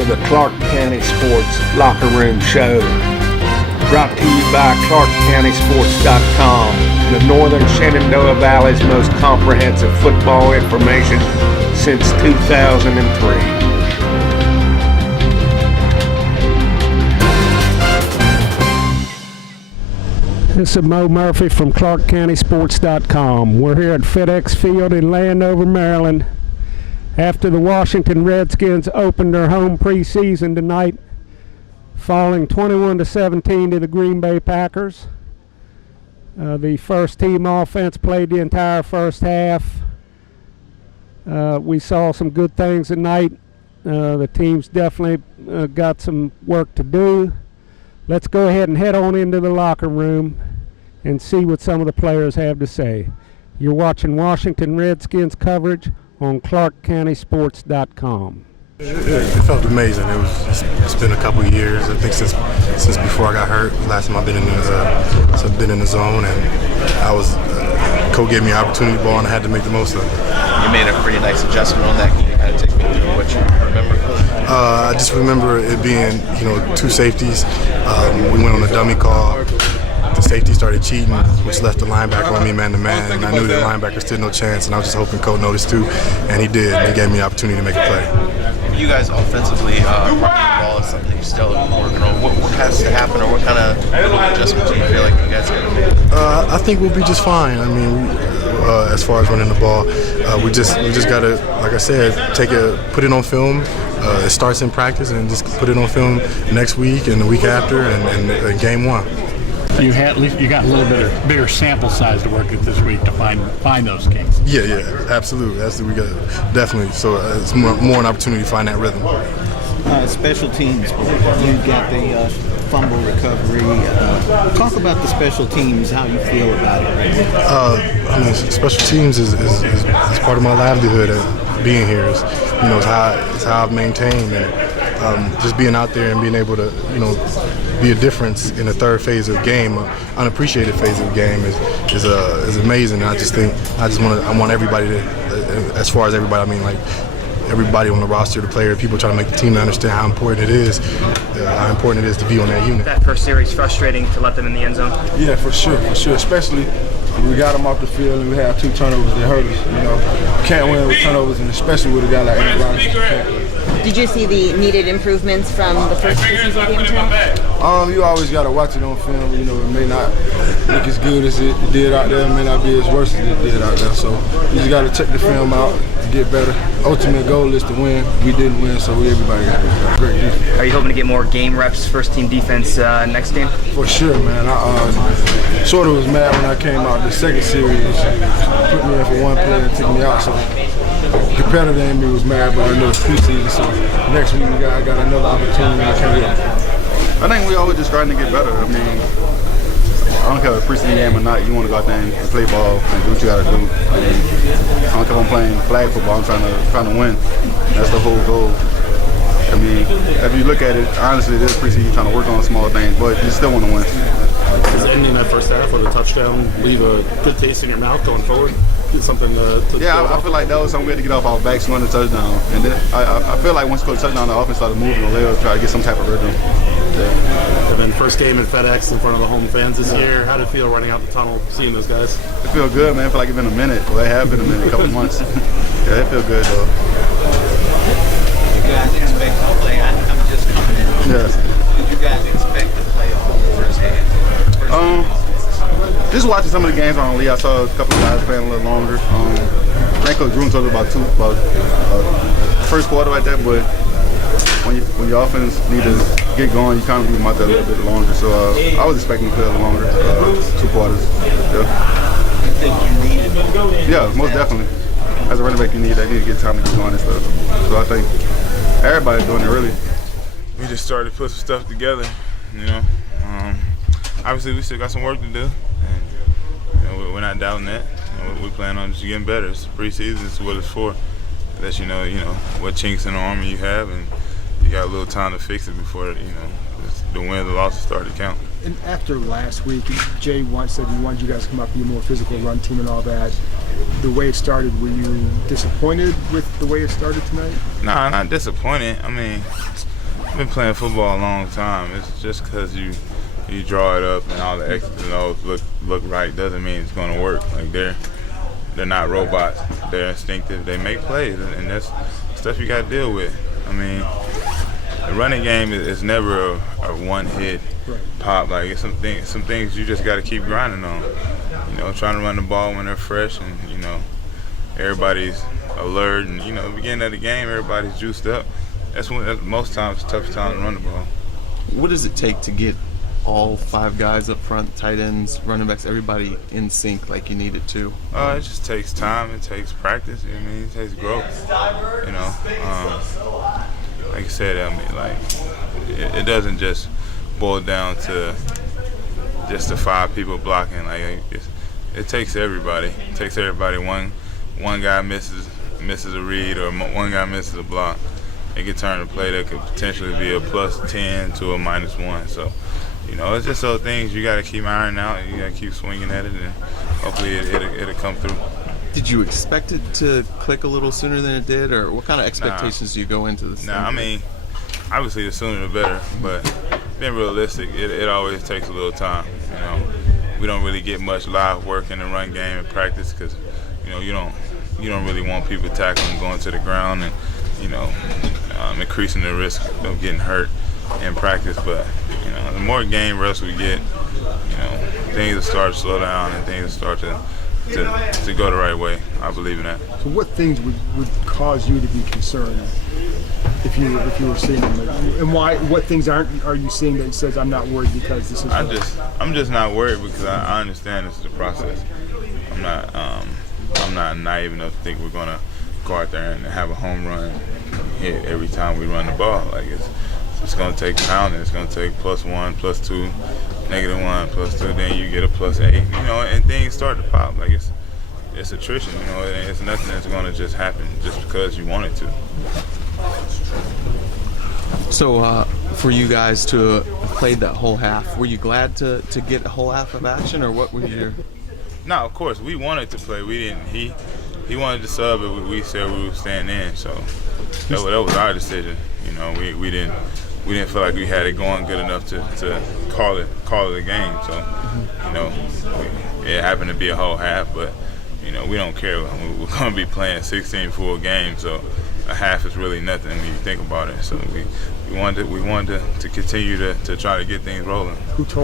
to the Clarke County Sports Locker Room Show. Brought to you by ClarkeCountySports.com, the Northern Shenandoah Valley's most comprehensive football information since 2003. This is Moe Murphy from ClarkeCountySports.com. We're here at FedEx Field in Landover, Maryland, after the Washington Redskins opened their home preseason tonight, falling 21-17 to the Green Bay Packers. The first team offense played the entire first half. We saw some good things tonight. The team's definitely got some work to do. Let's go ahead and head on into the locker room and see what some of the players have to say. You're watching Washington Redskins coverage on ClarkeCountySports.com. It felt amazing. It's been a couple of years. I think since before I got hurt. Last time I've been in the zone, and I was Coach gave me an opportunity ball, and I had to make the most of it. You made a pretty nice adjustment on that. Can you kind of take me through what you remember? I just remember it being, two safeties. We went on a dummy call. The safety started cheating, which left the linebacker on me man-to-man, and I knew the linebacker stood no chance, and I was just hoping Coach noticed too, and he did. He gave me the opportunity to make a play. You guys offensively, running the ball is something you're still working on. What has to happen, or what kind of adjustments do you feel like you guys got to make? I think we'll be just fine. I mean, as far as running the ball, we just got to, like I said, put it on film. It starts in practice, and just put it on film next week and the week after, and game one. You got a little bit bigger sample size to work with this week to find those games. Yeah, absolutely. We got definitely. So it's more an opportunity to find that rhythm. Special teams. You got the fumble recovery. Talk about the special teams. How you feel about it right now? I mean, special teams is part of my livelihood. Being here is, it's how I've maintained, and just being out there and being able to, be a difference in the third phase of the game, unappreciated phase of the game is amazing. And I want everybody to, as far as everybody, I mean, like everybody on the roster, the player, people trying to make the team to understand how important it is to be on that unit. That first series frustrating to let them in the end zone? Yeah, for sure, especially we got them off the field and we had 2 turnovers that hurt us. Can't win with turnovers, and especially with a guy like Aaron Rodgers. Did you see the needed improvements from the first game tonight? You always got to watch it on film. It may not look as good as it did out there. It may not be as worse as it did out there. So you just got to check the film out and get better. Ultimate goal is to win. We didn't win, so everybody got a great defense. Are you hoping to get more game reps, first team defense next game? For sure, man. I sort of was mad when I came out the second series. Put me in for one play and took me out. So the competitor in me was mad, but I know it's preseason, so next week I got another opportunity to come in. I think we always just trying to get better. I mean, I don't care if it's a preseason game or not. You want to go out there and play ball and do what you got to do. I mean, I don't care if I'm playing flag football. I'm trying to win. That's the whole goal. I mean, if you look at it, honestly, this preseason you're trying to work on small things, but you still want to win. Does ending that first half with a touchdown leave a good taste in your mouth going forward? Get something to I feel like that was something we had to get off our backs, scoring a touchdown. And then I feel like once we scored a touchdown, the offense started moving a little, try to get some type of rhythm. Yeah. And then first game in FedEx in front of the home fans this year. How did it feel running out the tunnel, seeing those guys? It feel good, man. I feel like it's been a minute. Well, it has been a minute, a couple months. Yeah, it feel good, though. You guys expect to play? I'm just coming in. Yes. Did you guys expect to play on the first half? Just watching some of the games on the league, I saw a couple of guys playing a little longer. I think Coach Gruden told me about first quarter right there, but when your offense need to get going, you kind of leave them out there a little bit longer. So I was expecting to play a little longer, 2 quarters. You think you need it? Yeah, most definitely. As a running back, you need to get time to get going and stuff. So I think everybody's doing it really. We just started to put some stuff together, Obviously, we still got some work to do, and we're not doubting that. We plan on just getting better. It's preseason. It's what it's for. Let you know what chinks in the armor you have, and got a little time to fix it before the wins and losses start to count. And after last week, Jay once said he wanted you guys to come up, be a more physical run team and all that. The way it started, were you disappointed with the way it started tonight? Nah, not disappointed. I mean, I've been playing football a long time. It's just because you draw it up and all the X's and O's look right doesn't mean it's going to work. Like they're not robots. They're instinctive. They make plays, and that's stuff you got to deal with. I mean, the running game is never a one-hit pop. Like it's some things you just got to keep grinding on. Trying to run the ball when they're fresh, and everybody's alert, and the beginning of the game everybody's juiced up. That's most times the toughest time to run the ball. What does it take to get all 5 guys up front, tight ends, running backs, everybody in sync like you need it to? It just takes time. It takes practice. It takes growth. Like I said, it doesn't just boil down to just the 5 people blocking. It takes everybody. It takes everybody. One guy misses a read, or one guy misses a block, it can turn a play that could potentially be a +10 to a -1. So, it's just those things you got to keep ironing out. You got to keep swinging at it, and hopefully it'll come through. Did you expect it to click a little sooner than it did, or what kind of expectations do you go into this? I mean, obviously the sooner the better, but being realistic, it always takes a little time. We don't really get much live work in the run game in practice because you don't really want people tackling, going to the ground, and increasing the risk of getting hurt in practice. But the more game reps we get, things will start to slow down and things will start to go the right way. I believe in that. So what things would cause you to be concerned if you were seeing them, and why? What things are you seeing that says I'm not worried because this is? I'm just not worried because I understand this is a process. I'm not naive enough to think we're gonna go out there and have a home run hit every time we run the ball. Like it's gonna take pounding. It's gonna take +1, +2, -1, +2. Then you get a +8. And things start to pop. Like it's attrition. It's nothing that's gonna just happen just because you want it to. So for you guys to have played that whole half, were you glad to get a whole half of action, or what were your? No, of course we wanted to play. We didn't. He wanted to sub, but we said we were staying in. So that was our decision. We didn't feel like we had it going good enough to call it a game. So it happened to be a whole half, but we don't care. We're going to be playing 16 full games, so a half is really nothing when you think about it. So we wanted to continue to try to get things rolling. Who told